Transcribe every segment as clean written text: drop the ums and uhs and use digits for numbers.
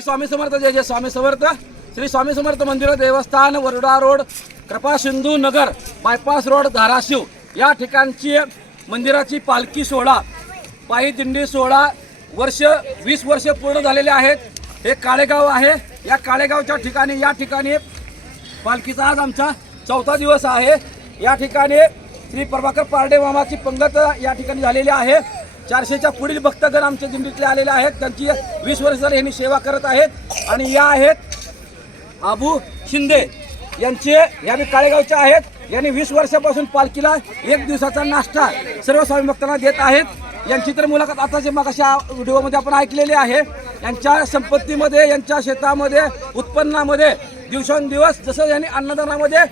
स्वामी समर्थ जय जय स्वामी समर्थ। श्री स्वामी समर्थ मंदिर देवस्थान वरोडा रोड कृपा सिंधू नगर बायपास रोड धाराशिव या ठिकाणची मंदिराची पालखी सोहळा पायी दिंडी सोहळा 20 वर्ष पूर्ण झालेले आहेत। हे काळेगाव आहे। या काळेगावच्या ठिकाणी या ठिकाणी पालखीचा आज आमचा 4था दिवस आहे। या ठिकाणी श्री प्रभाकर पारडे मामाची पंगत या ठिकाणी झालेली आहे। 400च्या पुढील भक्तगण आमच्या दिंडीतले आलेले आहेत। त्यांची 20 वर्ष झाली यांनी सेवा करत आहेत। आणि या आहेत आबू शिंदे यांचे, या काळेगावचे आहेत। यांनी 20 वर्षापासून पालखीला 1 दिवसाचा नाश्ता सर्व स्वामी भक्तांना देत आहेत। यांची तर मुलाखत आताच्या मागाशा व्हिडिओमध्ये आपण ऐकलेली आहे। यांच्या संपत्तीमध्ये, यांच्या शेतामध्ये, उत्पन्नामध्ये दिवसेंदिवस जसं यांनी अन्नदानामध्ये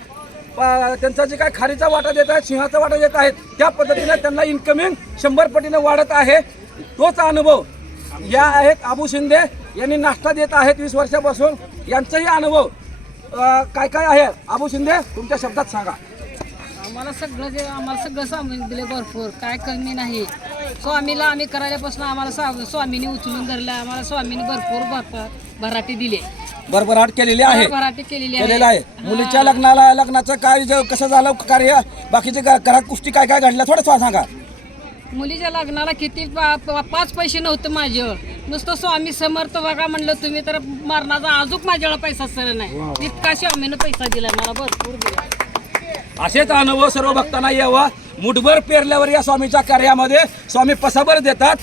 त्यांचा जे काय खारीचा वाटा देत आहेत, सिंहाचा वाटा देत आहेत, त्या पद्धतीने त्यांना इन्कमिंग 100 पटीने वाढत आहे। तोच अनुभव या आहेत आबू शिंदे यांनी नाश्ता देत आहेत 20 वर्षापासून। यांचाही अनुभव काय काय आहे आबू शिंदे तुमच्या शब्दात सांगा। आम्हाला सगळं स्वामीने दिले भरपूर, काय कमी नाही। स्वामीला आम्ही करायल्यापासून आम्हाला स्वामीने उचलून धरलं। आम्हाला स्वामीने भरपूर भराटी दिली, भरभराट केलेली आहे, भराटी केलेली आहे। मुलीच्या लग्नाचं काय कसं झालं कार्य, बाकीचे घरात गोष्टी काय काय घडल्या थोडं सांगा। मुलीच्या लग्नाला किती 5 पैसे नव्हते माझ्यावर, नुसतं स्वामी समर्थ बघा म्हणलं तुम्ही तर मरणाचा अजून माझ्यावर पैसा सर नाही, इतका स्वामीनं पैसा दिला मला, भरपूर दिला। असेच अनुभव सर्व भक्तांना यावा। मुठभर पेरल्यावर या स्वामीच्या कार्यामध्ये स्वामी पसाभर देतात,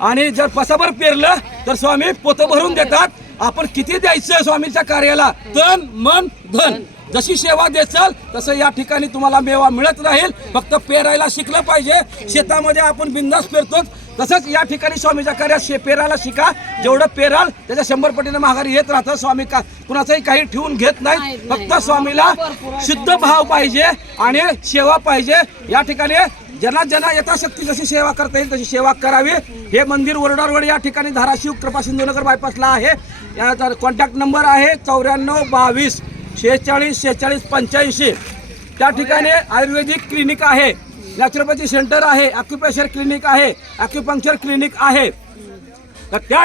आणि जर पसाभर पेरलं तर स्वामी पोतं भरून देतात। आपण किती द्यायचं स्वामीच्या कार्याला, तन मन धन, जशी सेवा देचाल तसं या ठिकाणी तुम्हाला मेवा मिळत राहील। फक्त पेरायला शिकलं पाहिजे। शेतामध्ये आपण बिंदास पेरतो, तसंच या ठिकाणी स्वामीच्या कार्यात पेरायला शिका। जेवढं पेराल त्याच्या 100 पटीने माघारी येत राहतं। स्वामी कुणाचंही काही ठेवून घेत नाही, फक्त स्वामीला शुद्ध भाव पाहिजे आणि सेवा पाहिजे। या ठिकाणी ज्यांना यथाशक्ती जशी सेवा करता येईल तशी सेवा करावी। हे मंदिर वरोडा रोड या ठिकाणी धाराशिव कृपा सिंधूनगर बायपासला आहे। याचा कॉन्टॅक्ट नंबर आहे 94 22 46 46 85। त्या ठिकाणी आयुर्वेदिक क्लिनिक आहे, नॅचरोपॅथी सेंटर आहे, ॲक्युप्रेशर क्लिनिक आहे, ॲक्युपंक्चर क्लिनिक आहे। तर त्या